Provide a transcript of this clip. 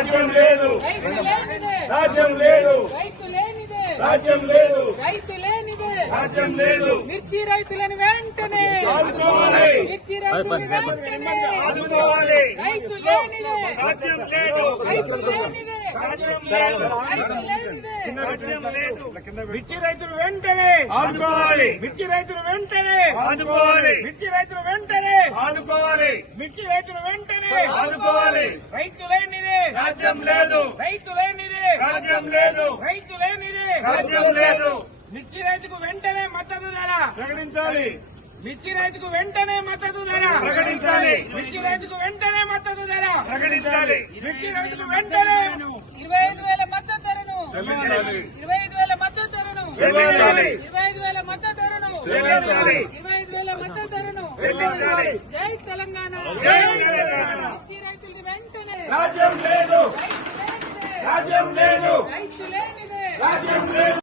రాజ్యం లేదు, రైతు లేనిదే, రాజ్యం లేదు, రైతు లేనిదే, రాజ్యం లేదు, రైతు లేనిదే, రాజ్యం లేదు. మిర్చి రైతులను వెంటనే ఆదుకోవాలి, మిర్చి రైతులను వెంటనే ఆదుకోవాలి. రైతు లేనిదే, రాజ్యం లేదు, రైతు లేనిదే, రాజ్యం లేదు, రైతు లేనిదే, రాజ్యం లేదు. మిర్చి రైతులు వెంటనే ఆదుకోవాలి, మిర్చి రైతులు వెంటనే ఆదుకోవాలి, మిర్చి రైతులు వెంటనే ఆదుకోవాలి, మిర్చి రైతులు వెంటనే ఆదుకోవాలి. రైతు లేనిదే, రాజ్యం లేదు, రైతు లేనిదే, రాజ్యం లేదు, రైతు లేనిదే, రాజ్యం లేదు. మిర్చి రైతుకు వెంటనే మద్దతు ధర, ప్రకటించాలి, మిర్చి రైతుకు వెంటనే మద్దతు ధర, ప్రకటించాలి, మిర్చి రైతుకు వెంటనే మద్దతు ధర, ప్రకటించాలి. మిర్చి రైతుకు వెంటనే 25,000 మద్దతు ధరను, చెల్లించాలి, 25,000 మద్దతు ధరను, చెల్లించాలి, 25,000 మద్దతు ధరను, చెల్లించాలి, 25,000 మద్దతు ధరను. చెల్లించాలి. జై తెలంగాణ, జై తెలంగాణ. మిర్చి రైతులకు వెంటనే రాజ్యం లేదు, రైతు లేనిదే, రాజ్యం లేదు, రైతు లేనిదే, రాజ్యం లేదు.